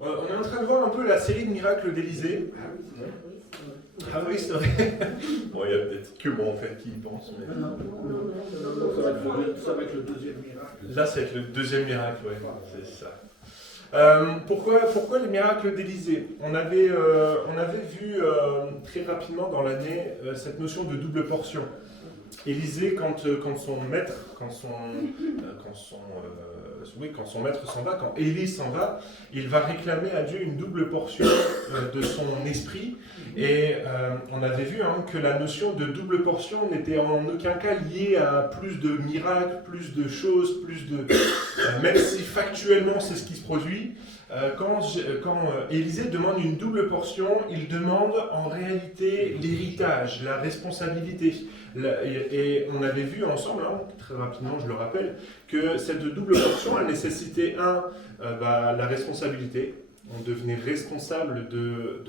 On est en train de voir un peu la série de miracles d'Élysée. Ah oui, c'est vrai. Bon, il y a peut-être que moi en fait qui y pense. Mais... Non, ça va être le deuxième miracle. Là, ça va être le deuxième miracle, ouais, c'est ça. Pourquoi les miracles d'Élysée? On avait vu très rapidement dans l'année cette notion de double portion. Élysée, quand son maître s'en va, quand Élie s'en va, il va réclamer à Dieu une double portion de son esprit. Et on avait vu que la notion de double portion n'était en aucun cas liée à plus de miracles, plus de choses, même si factuellement c'est ce qui se produit. Quand Élisée demande une double portion, il demande en réalité l'héritage, la responsabilité. Et on avait vu ensemble, très rapidement je le rappelle, que cette double portion, elle nécessitait la responsabilité. On devenait responsable de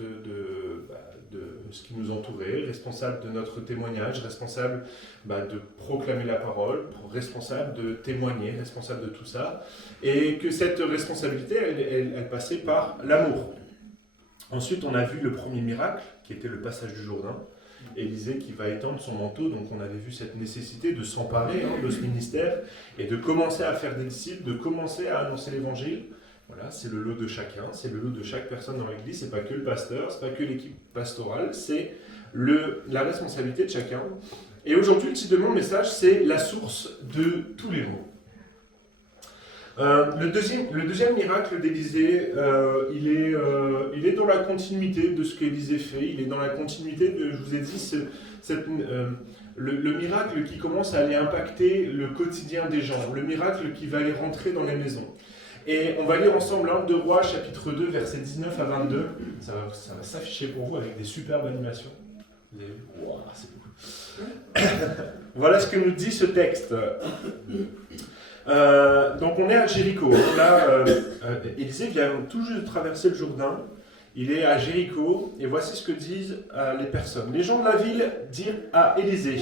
ce qui nous entourait, responsable de notre témoignage, responsable de proclamer la parole, responsable de témoigner, responsable de tout ça. Et que cette responsabilité, elle passait par l'amour. Ensuite, on a vu le premier miracle, qui était le passage du Jourdain. Élisée qui va étendre son manteau, donc on avait vu cette nécessité de s'emparer de ce ministère et de commencer à faire des disciples, de commencer à annoncer l'évangile. Voilà, c'est le lot de chacun, c'est le lot de chaque personne dans l'église, c'est pas que le pasteur, c'est pas que l'équipe pastorale, c'est la responsabilité de chacun. Et aujourd'hui, le titre de mon message, c'est la source de tous les maux. Le deuxième miracle d'Élysée, il est dans la continuité de ce qu'Élysée fait, il est dans la continuité de, je vous ai dit, le miracle qui commence à aller impacter le quotidien des gens, le miracle qui va aller rentrer dans les maisons. Et on va lire ensemble 2 Rois, chapitre 2, versets 19 à 22. Ça va s'afficher pour vous avec des superbes animations. Vous avez vu ? Wow, c'est cool. Voilà ce que nous dit ce texte. Donc on est à Jéricho. Là, Élisée vient tout juste de traverser le Jourdain. Il est à Jéricho. Et voici ce que disent les personnes. Les gens de la ville dirent à Élisée: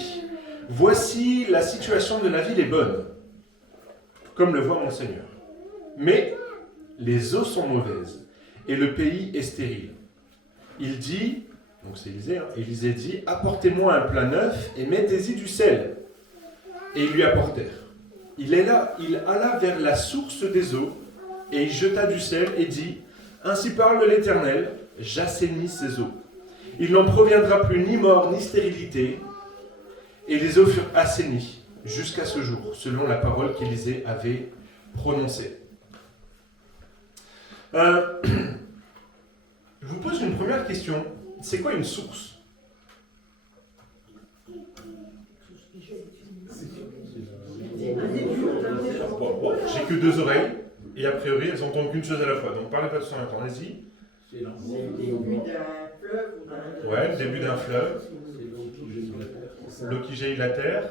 voici la situation de la ville est bonne, comme le voit mon Seigneur. Mais les eaux sont mauvaises et le pays est stérile. Il dit, donc c'est Élisée, Élisée dit: apportez-moi un plat neuf et mettez-y du sel. Et ils lui apportèrent. Il alla vers la source des eaux et il jeta du sel et dit: ainsi parle l'Éternel, j'assainis ces eaux. Il n'en proviendra plus ni mort ni stérilité. Et les eaux furent assainies jusqu'à ce jour, selon la parole qu'Élisée avait prononcée. Je vous pose une première question. C'est quoi une source? Bon, j'ai que 2 oreilles, et a priori, elles n'entendent qu'une chose à la fois. Donc, parlez pas tous en même temps. Allez-y. C'est le début d'un fleuve. Ouais, le début d'un fleuve. L'eau qui jaillit de la terre.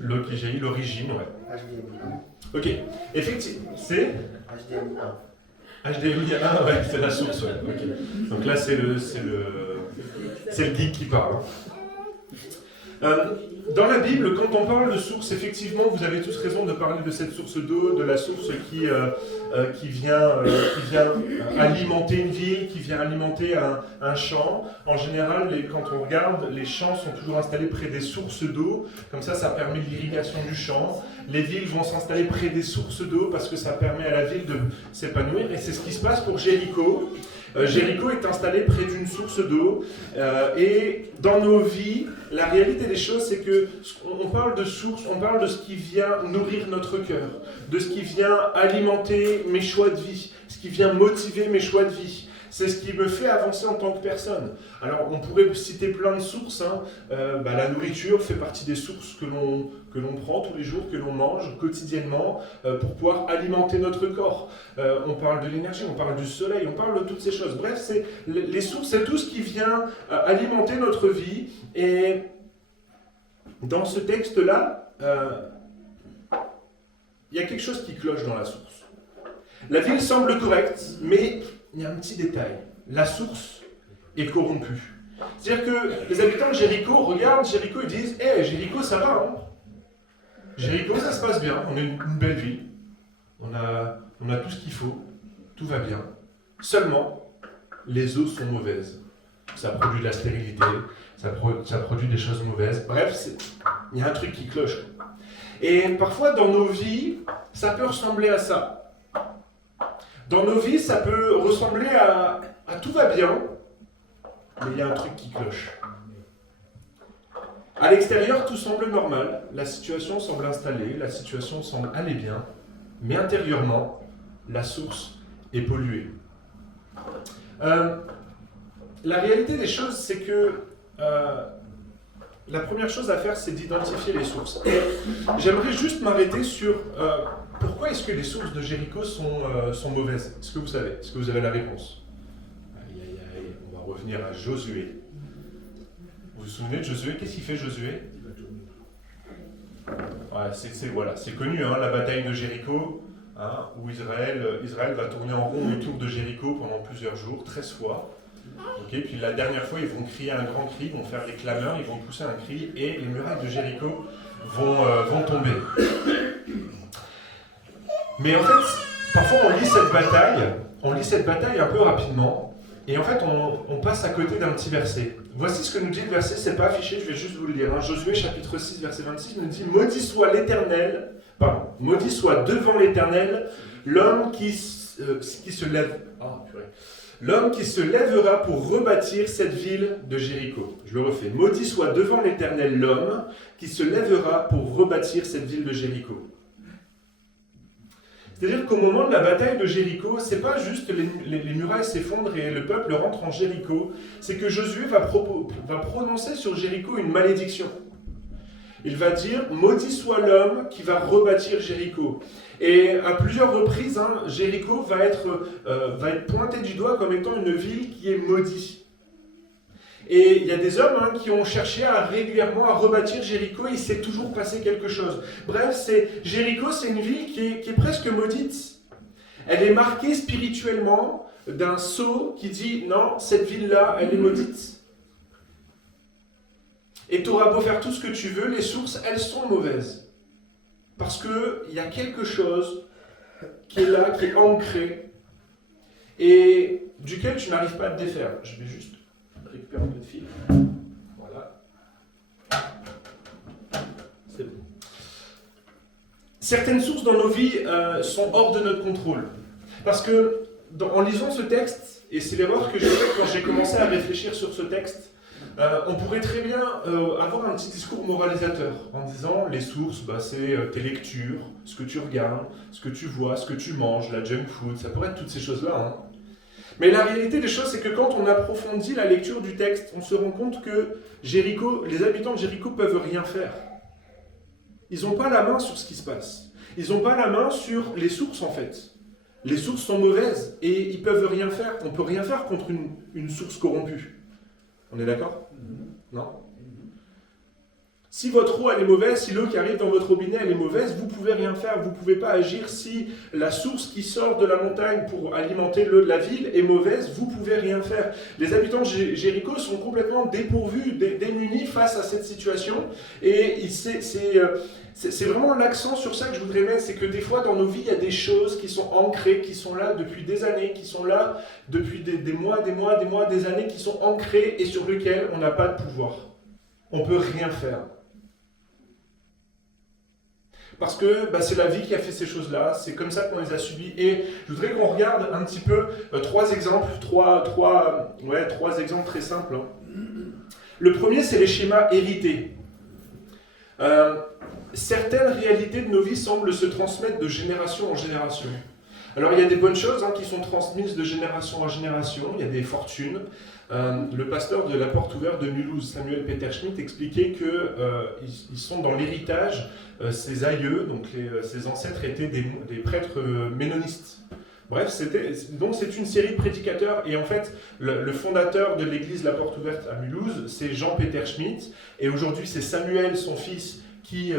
L'eau qui jaillit, l'origine, ouais. Ok, effectivement, c'est HDMI 1, ouais, c'est la source, ouais. Okay. Donc là, c'est le geek qui parle. Dans la Bible, quand on parle de source, effectivement, vous avez tous raison de parler de cette source d'eau, de la source qui vient alimenter une ville, qui vient alimenter un champ. En général, quand on regarde, les champs sont toujours installés près des sources d'eau. Comme ça permet l'irrigation du champ. Les villes vont s'installer près des sources d'eau parce que ça permet à la ville de s'épanouir. Et c'est ce qui se passe pour Jéricho. Jéricho est installé près d'une source d'eau et dans nos vies, la réalité des choses, c'est que on parle de source, on parle de ce qui vient nourrir notre cœur, de ce qui vient alimenter mes choix de vie, ce qui vient motiver mes choix de vie. C'est ce qui me fait avancer en tant que personne. Alors, on pourrait citer plein de sources. La nourriture fait partie des sources que l'on prend tous les jours, que l'on mange quotidiennement pour pouvoir alimenter notre corps. On parle de l'énergie, on parle du soleil, on parle de toutes ces choses. Bref, les sources, c'est tout ce qui vient alimenter notre vie. Et dans ce texte-là, il y a quelque chose qui cloche dans la source. La ville semble correcte, mais il y a un petit détail. La source est corrompue. C'est-à-dire que les habitants de Jéricho regardent Jéricho et disent: Jéricho, ça va, hein. Jéricho, ça se passe bien, on est une belle ville. on a tout ce qu'il faut, tout va bien. Seulement, les eaux sont mauvaises. Ça produit de la stérilité, ça produit des choses mauvaises. Bref, il y a un truc qui cloche. Et parfois, dans nos vies, ça peut ressembler à ça. Dans nos vies, ça peut ressembler à tout va bien, mais il y a un truc qui cloche. À l'extérieur, tout semble normal, la situation semble installée, la situation semble aller bien, mais intérieurement, la source est polluée. La réalité des choses, c'est que la première chose à faire, c'est d'identifier les sources. Et j'aimerais juste m'arrêter sur pourquoi est-ce que les sources de Jéricho sont mauvaises. Est-ce que vous savez? Est-ce que vous avez la réponse? Aïe, aïe, aïe, on va revenir à Josué. Vous vous souvenez de Josué? Qu'est-ce qu'il fait Josué? Ouais, voilà, c'est connu, hein, la bataille de Jéricho, hein, où Israël va tourner en rond autour de Jéricho pendant plusieurs jours, 13 fois. Okay, puis la dernière fois, ils vont crier un grand cri, ils vont faire des clameurs, ils vont pousser un cri, et les murailles de Jéricho vont tomber. Mais en fait, parfois on lit cette bataille un peu rapidement, et en fait on passe à côté d'un petit verset. Voici ce que nous dit le verset, c'est pas affiché, je vais juste vous le lire. Hein. Josué chapitre 6, verset 26 nous dit « Maudit soit devant l'Éternel l'homme qui se lève... Oh, purée. L'homme qui se lèvera pour rebâtir cette ville de Jéricho. » Je le refais. « Maudit soit devant l'Éternel l'homme qui se lèvera pour rebâtir cette ville de Jéricho. » C'est-à-dire qu'au moment de la bataille de Jéricho, c'est pas juste les murailles s'effondrent et le peuple rentre en Jéricho, c'est que Josué va prononcer sur Jéricho une malédiction. Il va dire « Maudit soit l'homme qui va rebâtir Jéricho ». Et à plusieurs reprises, hein, Jéricho va être pointé du doigt comme étant une ville qui est maudite. Et il y a des hommes qui ont cherché régulièrement à rebâtir Jéricho et il s'est toujours passé quelque chose. Bref, Jéricho, c'est une ville qui est presque maudite. Elle est marquée spirituellement d'un sceau qui dit « Non, cette ville-là, elle est maudite ». Et tu auras beau faire tout ce que tu veux, les sources, elles sont mauvaises. Parce qu'il y a quelque chose qui est là, qui est ancré, et duquel tu n'arrives pas à te défaire. Je vais juste récupérer un peu de fil. Voilà. C'est bon. Certaines sources dans nos vies sont hors de notre contrôle. Parce que, en lisant ce texte, et c'est l'erreur que j'ai faite quand j'ai commencé à réfléchir sur ce texte, on pourrait très bien avoir un petit discours moralisateur en disant les sources, c'est tes lectures, ce que tu regardes, ce que tu vois, ce que tu manges, la junk food, ça pourrait être toutes ces choses-là. Hein. Mais la réalité des choses, c'est que quand on approfondit la lecture du texte, on se rend compte que Jéricho, les habitants de Jéricho peuvent rien faire. Ils n'ont pas la main sur ce qui se passe. Ils n'ont pas la main sur les sources en fait. Les sources sont mauvaises et ils peuvent rien faire. On ne peut rien faire contre une source corrompue. On est d'accord? Non? Si votre eau elle est mauvaise, si l'eau qui arrive dans votre robinet elle est mauvaise, vous ne pouvez rien faire, vous ne pouvez pas agir. Si la source qui sort de la montagne pour alimenter l'eau de la ville est mauvaise, vous ne pouvez rien faire. Les habitants de Jéricho sont complètement dépourvus, démunis face à cette situation. Et c'est vraiment l'accent sur ça que je voudrais mettre, c'est que des fois dans nos vies, il y a des choses qui sont ancrées, qui sont là depuis des années, qui sont là depuis des mois, des années, qui sont ancrées et sur lesquelles on n'a pas de pouvoir. On ne peut rien faire. Parce que c'est la vie qui a fait ces choses-là, c'est comme ça qu'on les a subies. Et je voudrais qu'on regarde un petit peu trois exemples très simples. Hein. Le premier, c'est les schémas hérités. Certaines réalités de nos vies semblent se transmettre de génération en génération. Alors il y a des bonnes choses qui sont transmises de génération en génération, il y a des fortunes. Le pasteur de la Porte Ouverte de Mulhouse, Samuel Peter Schmidt, expliquait qu'ils sont dans l'héritage, ses aïeux, donc ses ancêtres étaient des prêtres ménonistes. Bref, c'est une série de prédicateurs, et en fait, le fondateur de l'église La Porte Ouverte à Mulhouse, c'est Jean Peter Schmidt, et aujourd'hui c'est Samuel, son fils, qui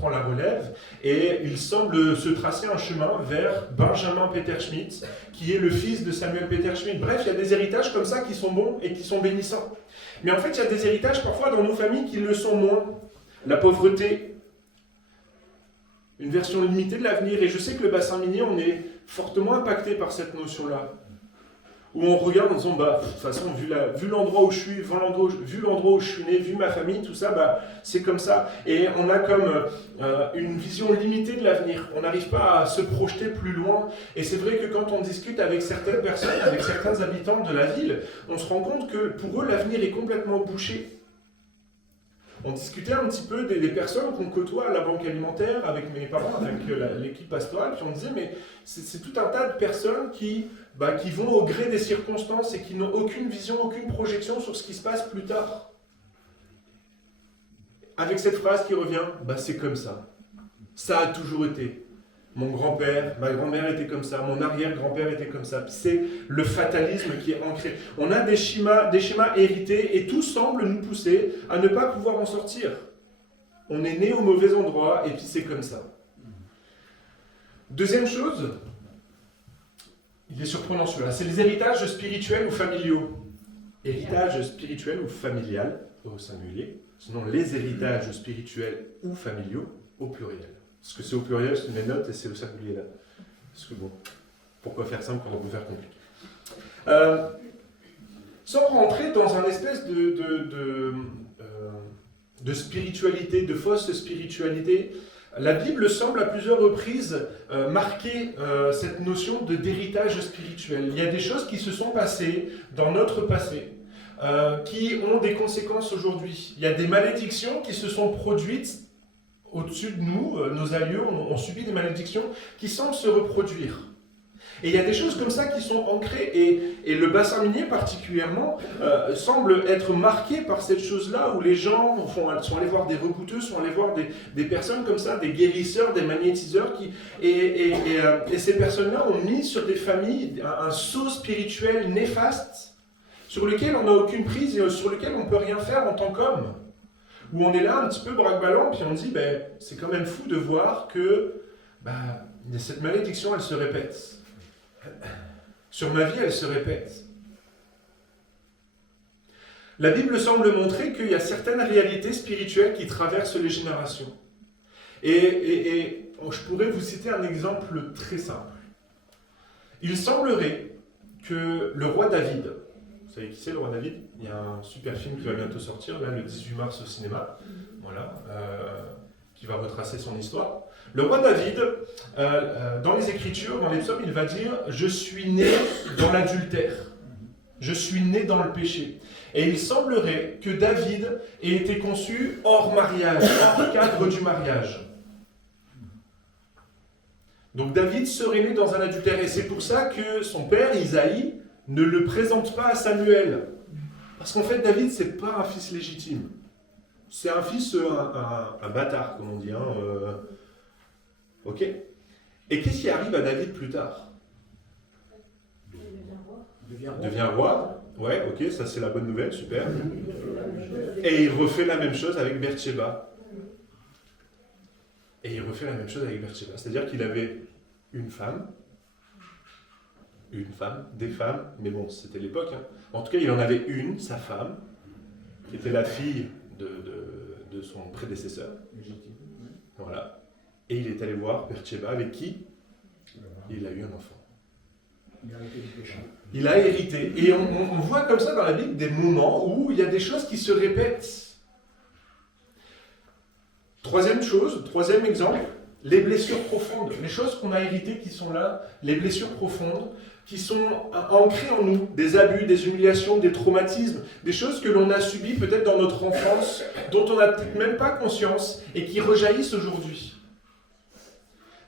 prend la relève, et il semble se tracer un chemin vers Benjamin Peter Schmidt, qui est le fils de Samuel Peter Schmidt. Bref, il y a des héritages comme ça qui sont bons et qui sont bénissants. Mais en fait, il y a des héritages parfois dans nos familles qui le sont moins. La pauvreté, une version limitée de l'avenir. Et je sais que le bassin minier, on est fortement impacté par cette notion-là. Où on regarde en disant, de toute façon, vu l'endroit où je suis, vu l'endroit où je suis né, vu ma famille, tout ça, c'est comme ça. Et on a comme une vision limitée de l'avenir. On n'arrive pas à se projeter plus loin. Et c'est vrai que quand on discute avec certaines personnes, avec certains habitants de la ville, on se rend compte que pour eux, l'avenir est complètement bouché. On discutait un petit peu des personnes qu'on côtoie à la banque alimentaire avec mes parents, avec l'équipe pastorale, puis on disait, mais c'est tout un tas de personnes qui vont au gré des circonstances et qui n'ont aucune vision, aucune projection sur ce qui se passe plus tard. Avec cette phrase qui revient, c'est comme ça. Ça a toujours été. Mon grand-père, ma grand-mère était comme ça, mon arrière-grand-père était comme ça. C'est le fatalisme qui est ancré. On a des schémas hérités et tout semble nous pousser à ne pas pouvoir en sortir. On est né au mauvais endroit et puis c'est comme ça. Deuxième chose, il est surprenant celui-là, c'est les héritages spirituels ou familiaux. Héritage spirituel ou familial au singulier, sinon les héritages spirituels ou familiaux au pluriel. Parce que c'est au pluriel, c'est mes notes, et c'est au singulier là. Parce que bon, pourquoi faire simple quand on peut faire compliqué sans rentrer dans un espèce de spiritualité, de fausse spiritualité, la Bible semble à plusieurs reprises marquer cette notion d'héritage spirituel. Il y a des choses qui se sont passées dans notre passé, qui ont des conséquences aujourd'hui. Il y a des malédictions qui se sont produites au-dessus de nous, nos aïeux ont subi des malédictions qui semblent se reproduire. Et il y a des choses comme ça qui sont ancrées, et le bassin minier particulièrement semble être marqué par cette chose-là, où les gens sont allés voir des rebouteux, sont allés voir des personnes comme ça, des guérisseurs, des magnétiseurs, et ces personnes-là ont mis sur des familles un sceau spirituel néfaste, sur lequel on n'a aucune prise et sur lequel on ne peut rien faire en tant qu'homme. Où on est là un petit peu braque-ballant, puis on dit, c'est quand même fou de voir que cette malédiction, elle se répète. Sur ma vie, elle se répète. La Bible semble montrer qu'il y a certaines réalités spirituelles qui traversent les générations. Et je pourrais vous citer un exemple très simple. Il semblerait que le roi David, vous savez qui c'est le roi David? Il y a un super film qui va bientôt sortir, là, le 18 mars au cinéma, qui va retracer son histoire. Le roi David, dans les Écritures, dans les psaumes, il va dire « Je suis né dans l'adultère, je suis né dans le péché ». Et il semblerait que David ait été conçu hors mariage, hors cadre du mariage. Donc David serait né dans un adultère, et c'est pour ça que son père, Isaïe, ne le présente pas à Samuel. Parce qu'en fait, David, c'est pas un fils légitime. C'est un fils, un bâtard, comme on dit. Ok. Et qu'est-ce qui arrive à David plus tard? Devient roi. Ouais, ok, ça c'est la bonne nouvelle, super. Et il refait la même chose avec Bathsheba. C'est-à-dire qu'il avait une femme, des femmes, mais bon, c'était l'époque. En tout cas, il en avait une, sa femme, qui était la fille de son prédécesseur. Voilà. Et il est allé voir Bathsheba, avec qui il a eu un enfant. Il a hérité. Et on voit comme ça dans la Bible des moments où il y a des choses qui se répètent. Troisième exemple, les blessures profondes. Les choses qu'on a héritées qui sont là, les blessures profondes, qui sont ancrées en nous, des abus, des humiliations, des traumatismes, des choses que l'on a subies peut-être dans notre enfance, dont on n'a peut-être même pas conscience et qui rejaillissent aujourd'hui.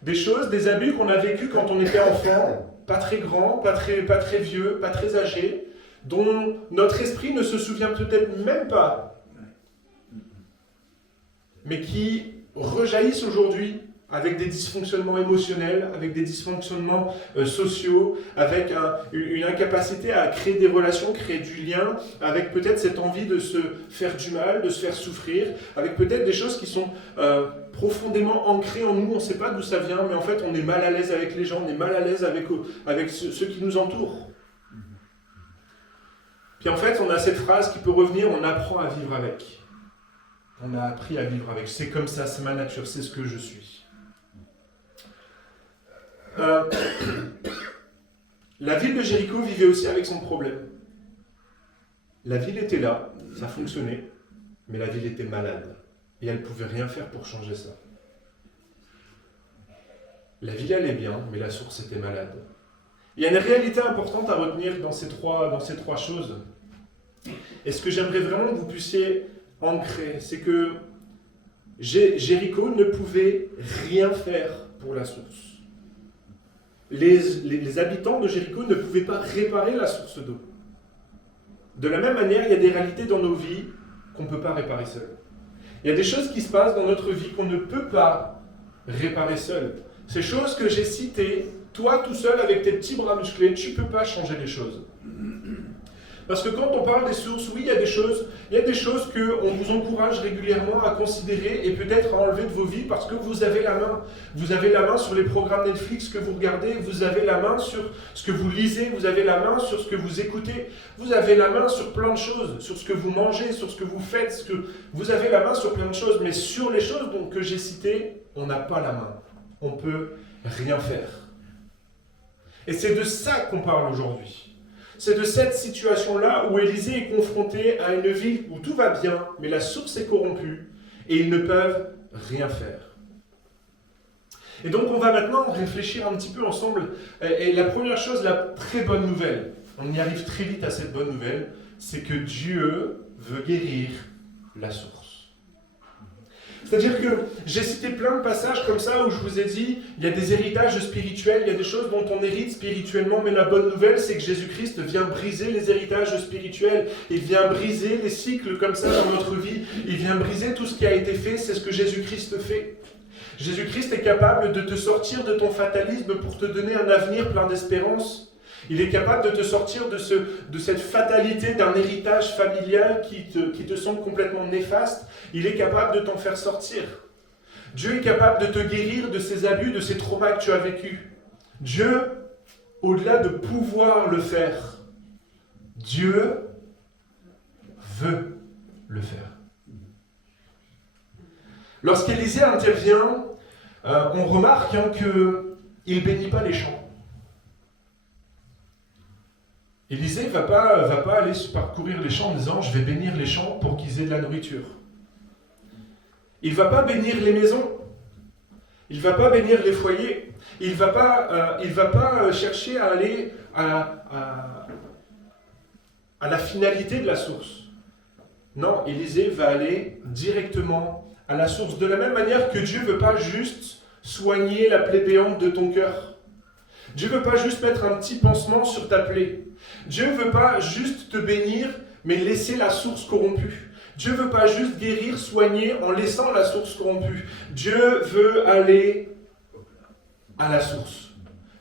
Des choses, des abus qu'on a vécus quand on était enfant, pas très grand, pas très vieux, pas très âgé, dont notre esprit ne se souvient peut-être même pas, mais qui rejaillissent aujourd'hui avec des dysfonctionnements émotionnels, avec des dysfonctionnements sociaux, avec une incapacité à créer des relations, créer du lien, avec peut-être cette envie de se faire du mal, de se faire souffrir, avec peut-être des choses qui sont profondément ancrées en nous, on ne sait pas d'où ça vient, mais en fait on est mal à l'aise avec les gens, on est mal à l'aise avec ceux qui nous entourent. Puis en fait on a cette phrase qui peut revenir, on apprend à vivre avec. On a appris à vivre avec, c'est comme ça, c'est ma nature, c'est ce que je suis. la ville de Jéricho vivait aussi avec son problème. La ville était là, ça fonctionnait, mais la ville était malade. Et elle ne pouvait rien faire pour changer ça. La ville allait bien, mais la source était malade. Il y a une réalité importante à retenir dans ces trois choses. Et ce que j'aimerais vraiment que vous puissiez ancrer, c'est que Jéricho ne pouvait rien faire pour la source. Les habitants de Jéricho ne pouvaient pas réparer la source d'eau. De la même manière, il y a des réalités dans nos vies qu'on ne peut pas réparer seul. Il y a des choses qui se passent dans notre vie qu'on ne peut pas réparer seul. Ces choses que j'ai citées, toi tout seul avec tes petits bras musclés, tu ne peux pas changer les choses. Parce que quand on parle des sources, oui, il y a des choses qu'on vous encourage régulièrement à considérer et peut-être à enlever de vos vies parce que vous avez la main. Vous avez la main sur les programmes Netflix que vous regardez, vous avez la main sur ce que vous lisez, vous avez la main sur ce que vous écoutez, vous avez la main sur plein de choses, sur ce que vous mangez, sur ce que vous faites, vous avez la main sur plein de choses, mais sur les choses que j'ai citées, on n'a pas la main. On ne peut rien faire. Et c'est de ça qu'on parle aujourd'hui. C'est de cette situation-là où Élisée est confronté à une ville où tout va bien, mais la source est corrompue et ils ne peuvent rien faire. Et donc on va maintenant réfléchir un petit peu ensemble. Et la première chose, la très bonne nouvelle, on y arrive très vite à cette bonne nouvelle, c'est que Dieu veut guérir la source. C'est-à-dire que j'ai cité plein de passages comme ça où je vous ai dit, il y a des héritages spirituels, il y a des choses dont on hérite spirituellement, mais la bonne nouvelle, c'est que Jésus-Christ vient briser les héritages spirituels, il vient briser les cycles comme ça dans notre vie, il vient briser tout ce qui a été fait, c'est ce que Jésus-Christ fait. Jésus-Christ est capable de te sortir de ton fatalisme pour te donner un avenir plein d'espérance. Il est capable de te sortir de cette fatalité d'un héritage familial qui te semble complètement néfaste. Il est capable de t'en faire sortir. Dieu est capable de te guérir de ces abus, de ces traumas que tu as vécus. Dieu, au-delà de pouvoir le faire, Dieu veut le faire. Lorsqu'Élisée intervient, on remarque qu'il ne bénit pas les champs. Élisée ne va pas aller parcourir les champs en disant « je vais bénir les champs pour qu'ils aient de la nourriture ». Il ne va pas bénir les maisons. Il ne va pas bénir les foyers. Il ne va pas chercher à aller à la finalité de la source. Non, Élisée va aller directement à la source. De la même manière que Dieu ne veut pas juste soigner la plaie béante de ton cœur. Dieu ne veut pas juste mettre un petit pansement sur ta plaie. Dieu ne veut pas juste te bénir, mais laisser la source corrompue. Dieu ne veut pas juste guérir, soigner en laissant la source corrompue. Dieu veut aller à la source.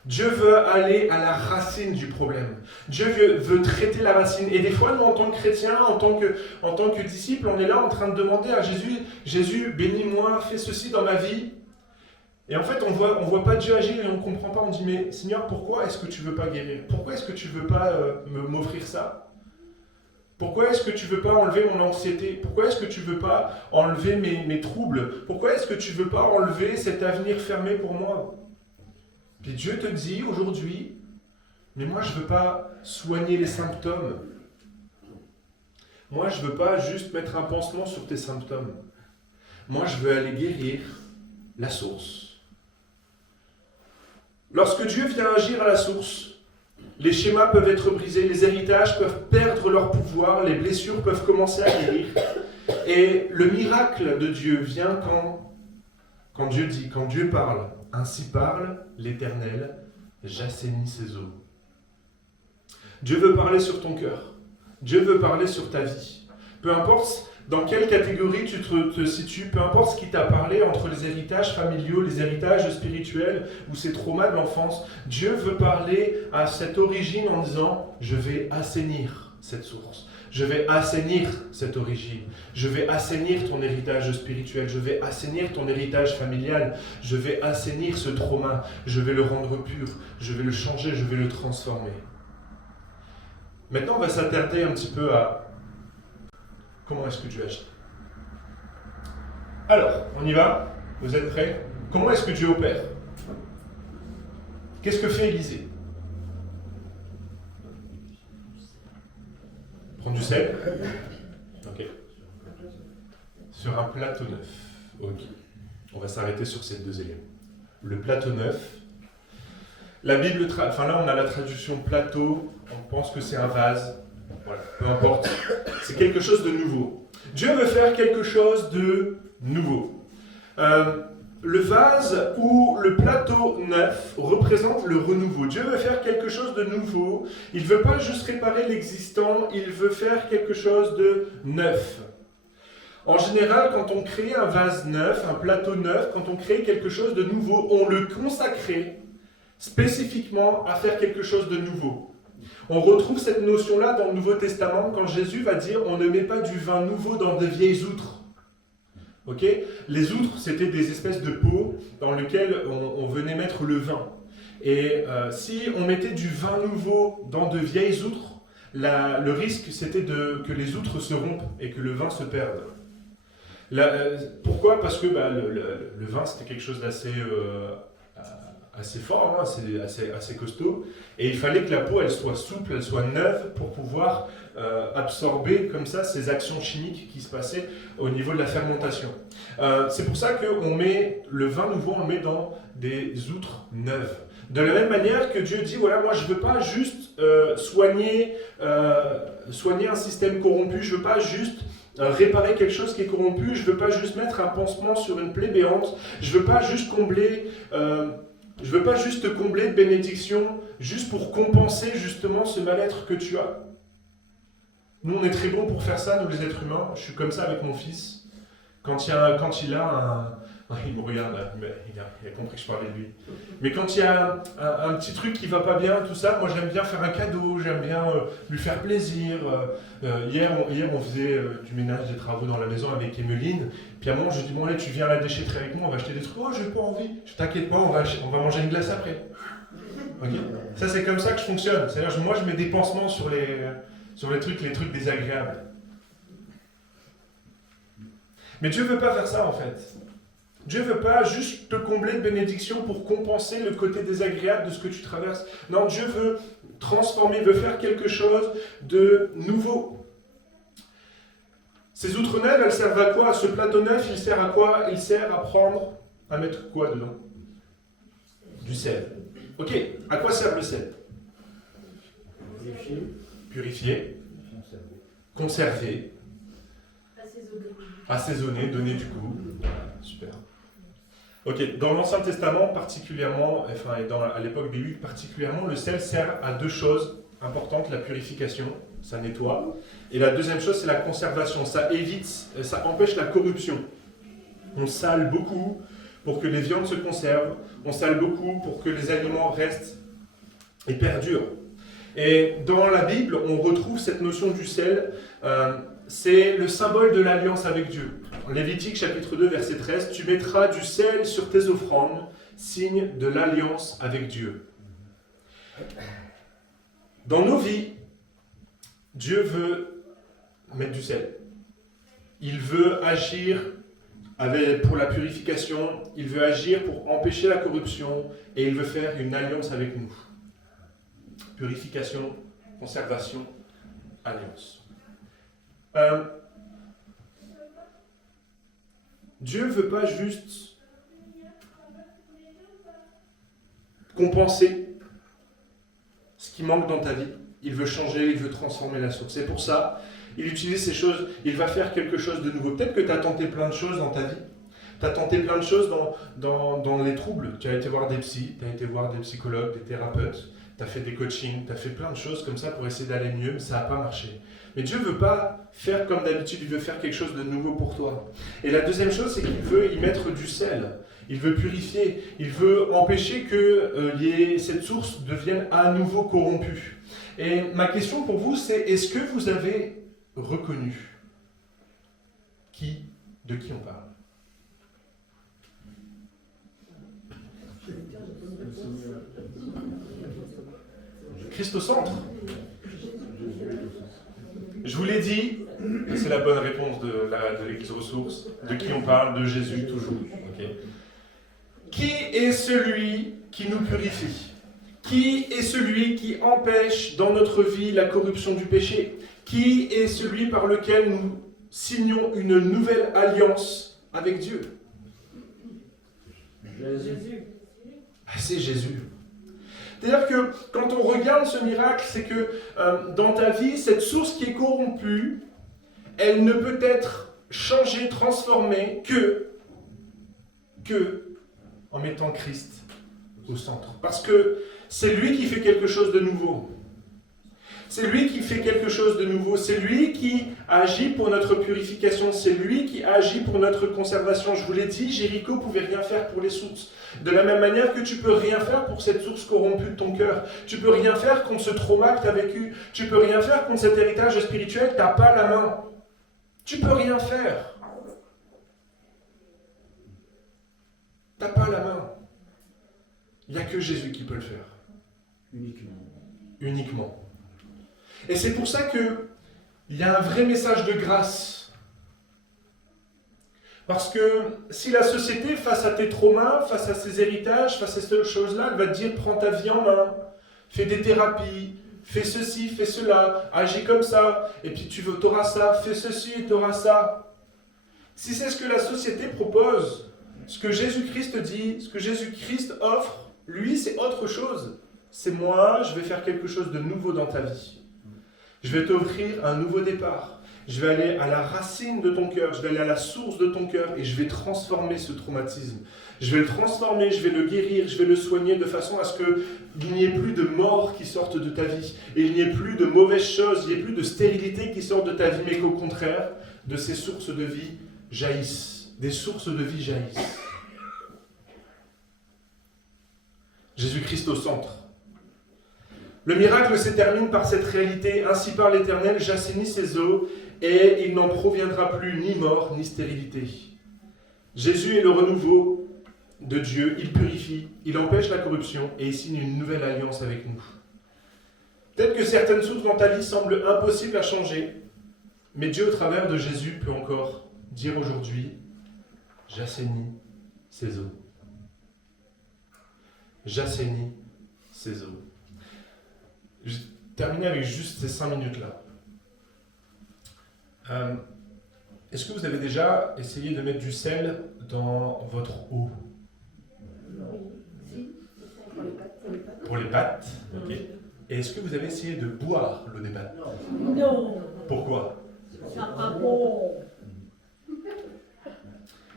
Dieu veut aller à la racine du problème. Dieu veut traiter la racine. Et des fois, nous, en tant que chrétiens, en tant que disciples, on est là en train de demander à Jésus, « Jésus, bénis-moi, fais ceci dans ma vie. » Et en fait, on voit pas Dieu agir et on ne comprend pas. On dit, mais Seigneur, pourquoi est-ce que tu ne veux pas guérir? Pourquoi est-ce que tu ne veux pas m'offrir ça? Pourquoi est-ce que tu ne veux pas enlever mon anxiété? Pourquoi est-ce que tu ne veux pas enlever mes troubles? Pourquoi est-ce que tu ne veux pas enlever cet avenir fermé pour moi? Puis Dieu te dit aujourd'hui, mais moi je ne veux pas soigner les symptômes. Moi je ne veux pas juste mettre un pansement sur tes symptômes. Moi je veux aller guérir la source. Lorsque Dieu vient agir à la source, les schémas peuvent être brisés, les héritages peuvent perdre leur pouvoir, les blessures peuvent commencer à guérir. Et le miracle de Dieu vient quand Dieu dit, quand Dieu parle. Ainsi parle l'Éternel, j'assainis ses eaux. Dieu veut parler sur ton cœur. Dieu veut parler sur ta vie. Peu importe dans quelle catégorie tu te situes, peu importe ce qui t'a parlé entre les héritages familiaux, les héritages spirituels ou ces traumas de l'enfance, Dieu veut parler à cette origine en disant « Je vais assainir cette source, je vais assainir cette origine, je vais assainir ton héritage spirituel, je vais assainir ton héritage familial, je vais assainir ce trauma, je vais le rendre pur, je vais le changer, je vais le transformer. » Maintenant, on va s'attarder un petit peu à comment est-ce que Dieu agit. Alors, on y va? Vous êtes prêts? Comment est-ce que Dieu opère? Qu'est-ce que fait Élisée? Prendre du sel. Ok. Sur un plateau neuf. Ok. On va s'arrêter sur ces deux éléments. Le plateau neuf. La Bible, là on a la traduction plateau, on pense que c'est un vase. Voilà, peu importe. C'est quelque chose de nouveau. Dieu veut faire quelque chose de nouveau. Le vase ou le plateau neuf représente le renouveau. Dieu veut faire quelque chose de nouveau. Il ne veut pas juste réparer l'existant, il veut faire quelque chose de neuf. En général, quand on crée un vase neuf, un plateau neuf, quand on crée quelque chose de nouveau, on le consacrait spécifiquement à faire quelque chose de nouveau. On retrouve cette notion-là dans le Nouveau Testament quand Jésus va dire « on ne met pas du vin nouveau dans de vieilles outres ». Okay, les outres, c'était des espèces de pots dans lesquelles on venait mettre le vin. Et si on mettait du vin nouveau dans de vieilles outres, le risque c'était que les outres se rompent et que le vin se perde. Pourquoi? Parce que le vin c'était quelque chose d'assez assez fort, assez costaud, et il fallait que la peau elle soit souple, elle soit neuve pour pouvoir absorber comme ça ces actions chimiques qui se passaient au niveau de la fermentation. C'est pour ça qu'on met le vin nouveau, on le met dans des outres neuves. De la même manière que Dieu dit, voilà, moi je ne veux pas juste soigner un système corrompu, je ne veux pas juste réparer quelque chose qui est corrompu, je ne veux pas juste mettre un pansement sur une plaie béante, je ne veux pas juste combler te combler de bénédictions juste pour compenser justement ce mal-être que tu as. Nous, on est très bons pour faire ça, nous les êtres humains. Je suis comme ça avec mon fils. Quand il a il me regarde, il a compris que je parlais de lui. Mais quand il y a un petit truc qui va pas bien, tout ça, moi j'aime bien faire un cadeau, j'aime bien lui faire plaisir. Hier, on faisait du ménage, des travaux dans la maison avec Emeline. Puis à un moment, je dis, bon allez, tu viens à la déchetterie avec moi, on va acheter des trucs. Oh, j'ai pas envie. Je t'inquiète pas, on va manger une glace après. Okay. Ça, c'est comme ça que je fonctionne. C'est-à-dire, moi, je mets des pansements sur les trucs désagréables. Mais Dieu veut pas faire ça, en fait. Dieu ne veut pas juste te combler de bénédictions pour compenser le côté désagréable de ce que tu traverses. Non, Dieu veut transformer, veut faire quelque chose de nouveau. Ces outres neuves, elles servent à quoi? Ce plateau neuf, il sert à quoi? Il sert à mettre quoi dedans? Du sel. Ok, à quoi sert le sel? Purifier. Conserver. Assaisonner, donner du goût. Super. Ok, dans l'Ancien Testament particulièrement, à l'époque biblique particulièrement, le sel sert à deux choses importantes, la purification, ça nettoie, et la deuxième chose c'est la conservation, ça empêche la corruption. On sale beaucoup pour que les viandes se conservent, on sale beaucoup pour que les aliments restent et perdurent. Et dans la Bible, on retrouve cette notion du sel, c'est le symbole de l'alliance avec Dieu. En Lévitique chapitre 2 verset 13, tu mettras du sel sur tes offrandes, signe de l'alliance avec Dieu. Dans nos vies, Dieu veut mettre du sel. Il veut agir pour la purification, il veut agir pour empêcher la corruption et il veut faire une alliance avec nous. Purification, conservation, alliance. Dieu ne veut pas juste compenser ce qui manque dans ta vie. Il veut changer, il veut transformer la source. C'est pour ça, il utilise ces choses, il va faire quelque chose de nouveau. Peut-être que tu as tenté plein de choses dans ta vie. Tu as tenté plein de choses dans les troubles. Tu as été voir des psys, tu as été voir des psychologues, des thérapeutes. Tu as fait des coachings, tu as fait plein de choses comme ça pour essayer d'aller mieux, mais ça n'a pas marché. Mais Dieu ne veut pas faire comme d'habitude, il veut faire quelque chose de nouveau pour toi. Et la deuxième chose, c'est qu'il veut y mettre du sel. Il veut purifier, il veut empêcher que cette source devienne à nouveau corrompue. Et ma question pour vous, c'est est-ce que vous avez reconnu de qui on parle? Christ au centre. Je vous l'ai dit, c'est la bonne réponse de l'Église Ressources. De qui on parle? De Jésus, toujours. Okay. Qui est celui qui nous purifie? Qui est celui qui empêche dans notre vie la corruption du péché? Qui est celui par lequel nous signons une nouvelle alliance avec Dieu? Jésus. C'est Jésus. C'est-à-dire que quand on regarde ce miracle, c'est que dans ta vie, cette source qui est corrompue, elle ne peut être changée, transformée que en mettant Christ au centre. Parce que c'est lui qui fait quelque chose de nouveau. C'est lui qui fait quelque chose de nouveau. C'est lui qui agit pour notre purification. C'est lui qui agit pour notre conservation. Je vous l'ai dit, Jéricho ne pouvait rien faire pour les sources. De la même manière que tu ne peux rien faire pour cette source corrompue de ton cœur. Tu ne peux rien faire contre ce trauma que tu as vécu. Tu ne peux rien faire contre cet héritage spirituel. Tu n'as pas la main. Tu ne peux rien faire. Tu n'as pas la main. Il n'y a que Jésus qui peut le faire. Uniquement. Et c'est pour ça qu'il y a un vrai message de grâce. Parce que si la société, face à tes traumas, face à ces héritages, face à ces choses-là, elle va te dire, prends ta vie en main, fais des thérapies, fais ceci, fais cela, agis comme ça, et puis tu auras ça, fais ceci et tu auras ça. Si c'est ce que la société propose, ce que Jésus-Christ dit, ce que Jésus-Christ offre, lui, c'est autre chose. C'est moi, je vais faire quelque chose de nouveau dans ta vie. Je vais t'offrir un nouveau départ. Je vais aller à la racine de ton cœur, je vais aller à la source de ton cœur et je vais transformer ce traumatisme. Je vais le transformer, je vais le guérir, je vais le soigner de façon à ce qu'il n'y ait plus de mort qui sorte de ta vie. Et il n'y ait plus de mauvaises choses, il n'y ait plus de stérilité qui sortent de ta vie, mais qu'au contraire, de ces sources de vie jaillissent. Des sources de vie jaillissent. Jésus-Christ au centre. Le miracle se termine par cette réalité. Ainsi par l'Éternel, j'assainis ses eaux, et il n'en proviendra plus ni mort, ni stérilité. Jésus est le renouveau de Dieu. Il purifie, il empêche la corruption, et il signe une nouvelle alliance avec nous. Peut-être que certaines sources dans ta vie semblent impossibles à changer, mais Dieu, au travers de Jésus, peut encore dire aujourd'hui, j'assainis ses eaux. J'assainis ses eaux. Je vais terminer avec juste ces 5 minutes-là. Est-ce que vous avez déjà essayé de mettre du sel dans votre eau? Pour les pâtes. Ok. Et est-ce que vous avez essayé de boire l'eau des pâtes? Non. Pourquoi? Ça pas bon.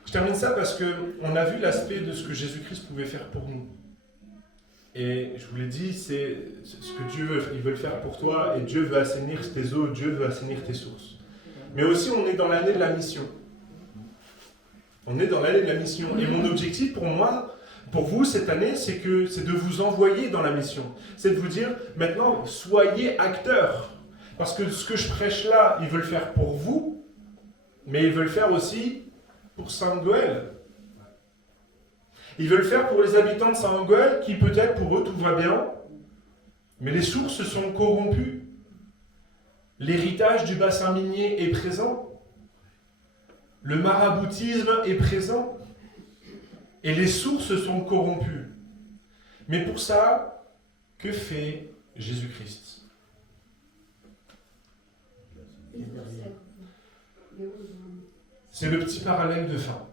Je termine ça parce qu'on a vu l'aspect de ce que Jésus-Christ pouvait faire pour nous. Et je vous l'ai dit, c'est ce que Dieu veut, il veut le faire pour toi, et Dieu veut assainir tes eaux, Dieu veut assainir tes sources. Mais aussi, on est dans l'année de la mission. On est dans l'année de la mission. Et mon objectif pour moi, pour vous cette année, c'est de vous envoyer dans la mission. C'est de vous dire, maintenant, soyez acteurs. Parce que ce que je prêche là, il veut le faire pour vous, mais il veut le faire aussi pour Saint-Goël. Il veut le faire pour les habitants de Saint-Goël, qui peut-être pour eux tout va bien, mais les sources sont corrompues. L'héritage du bassin minier est présent. Le maraboutisme est présent. Et les sources sont corrompues. Mais pour ça, que fait Jésus-Christ? C'est le petit parallèle de fin.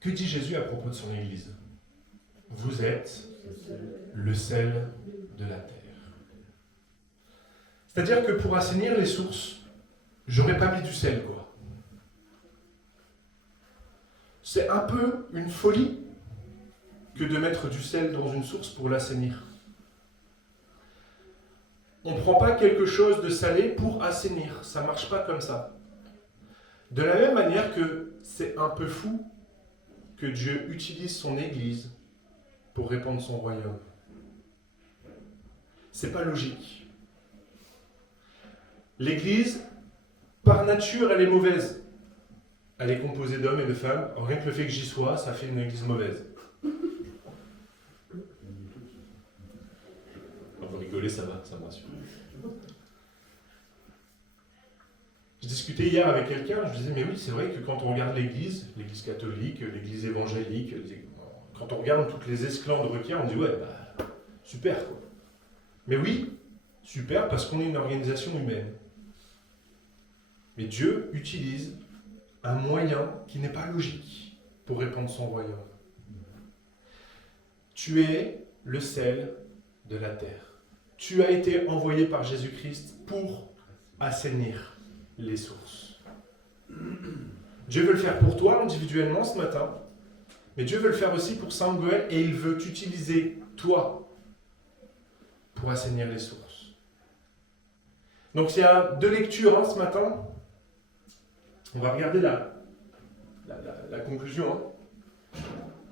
Que dit Jésus à propos de son Église? Vous êtes le sel de la terre. C'est-à-dire que pour assainir les sources, j'aurais pas mis du sel, quoi. C'est un peu une folie que de mettre du sel dans une source pour l'assainir. On ne prend pas quelque chose de salé pour assainir, ça ne marche pas comme ça. De la même manière que c'est un peu fou que Dieu utilise son Église pour répandre son royaume. C'est pas logique. L'Église, par nature, elle est mauvaise. Elle est composée d'hommes et de femmes. Rien que le fait que j'y sois, ça fait une Église mauvaise. Vous rigolez, ça va, ça me rassure. Je discutais hier avec quelqu'un, je disais, mais oui, c'est vrai que quand on regarde l'Église catholique, l'Église évangélique, Quand on regarde toutes les esclandres requiers, on dit ouais, bah, super quoi. Mais oui, super parce qu'on est une organisation humaine. Mais Dieu utilise un moyen qui n'est pas logique pour répandre son royaume. Tu es le sel de la terre. Tu as été envoyé par Jésus-Christ pour assainir les sources. Dieu veut le faire pour toi individuellement ce matin, mais Dieu veut le faire aussi pour Saint-Goël et il veut t'utiliser, toi, pour assainir les sources. Donc il y a 2 lectures ce matin. On va regarder la conclusion.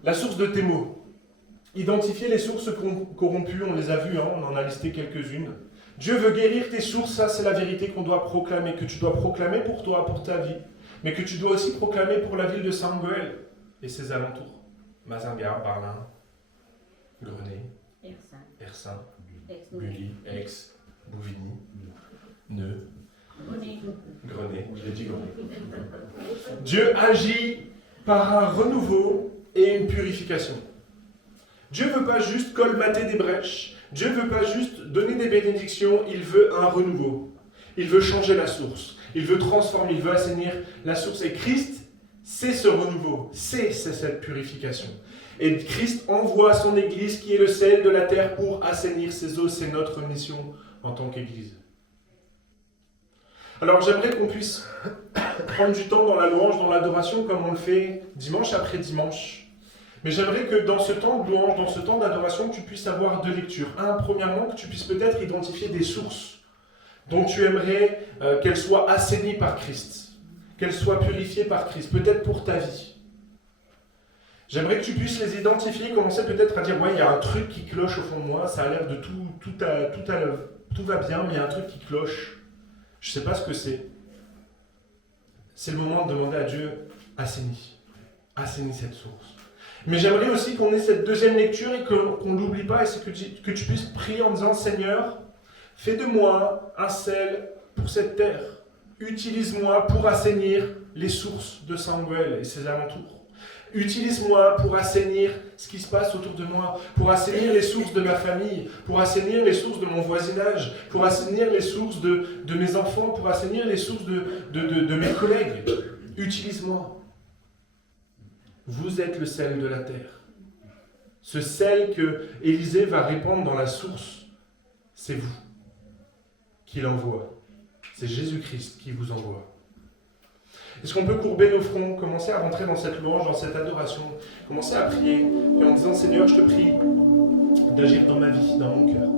La source de tes mots. Identifier les sources corrompues, on les a vues, on en a listé quelques-unes. Dieu veut guérir tes sources, ça c'est la vérité qu'on doit proclamer, que tu dois proclamer pour toi, pour ta vie, mais que tu dois aussi proclamer pour la ville de Saint-Goël et ses alentours. Mazingarbe, Barlin, Grenay, Ersin, Bully, Aix, Bouvigny, Neu, Grenay, il a dit Grenay. Dieu agit par un renouveau et une purification. Dieu ne veut pas juste colmater des brèches, Dieu ne veut pas juste donner des bénédictions, il veut un renouveau. Il veut changer la source, il veut transformer, il veut assainir la source. Et Christ, c'est ce renouveau, c'est cette purification. Et Christ envoie son Église qui est le sel de la terre pour assainir ses eaux, c'est notre mission en tant qu'Église. Alors j'aimerais qu'on puisse prendre du temps dans la louange, dans l'adoration, comme on le fait dimanche après dimanche. Mais j'aimerais que dans ce temps de louange, dans ce temps d'adoration, tu puisses avoir 2 lectures. Premièrement, que tu puisses peut-être identifier des sources dont tu aimerais qu'elles soient assainies par Christ, qu'elles soient purifiées par Christ, peut-être pour ta vie. J'aimerais que tu puisses les identifier, commencer peut-être à dire, ouais, il y a un truc qui cloche au fond de moi, ça a l'air de tout va bien, mais il y a un truc qui cloche. Je ne sais pas ce que c'est. C'est le moment de demander à Dieu, assainis cette source. Mais j'aimerais aussi qu'on ait cette 2e lecture et qu'on ne l'oublie pas, et c'est que tu puisses prier en disant, Seigneur, fais de moi un sel pour cette terre. Utilise-moi pour assainir les sources de Saint-Goël et ses alentours. Utilise-moi pour assainir ce qui se passe autour de moi, pour assainir les sources de ma famille, pour assainir les sources de mon voisinage, pour assainir les sources de mes enfants, pour assainir les sources de mes collègues. Utilise-moi. Vous êtes le sel de la terre. Ce sel que Élisée va répandre dans la source, c'est vous qui l'envoie. C'est Jésus-Christ qui vous envoie. Est-ce qu'on peut courber nos fronts, commencer à rentrer dans cette louange, dans cette adoration, commencer à prier, et en disant, Seigneur, je te prie d'agir dans ma vie, dans mon cœur.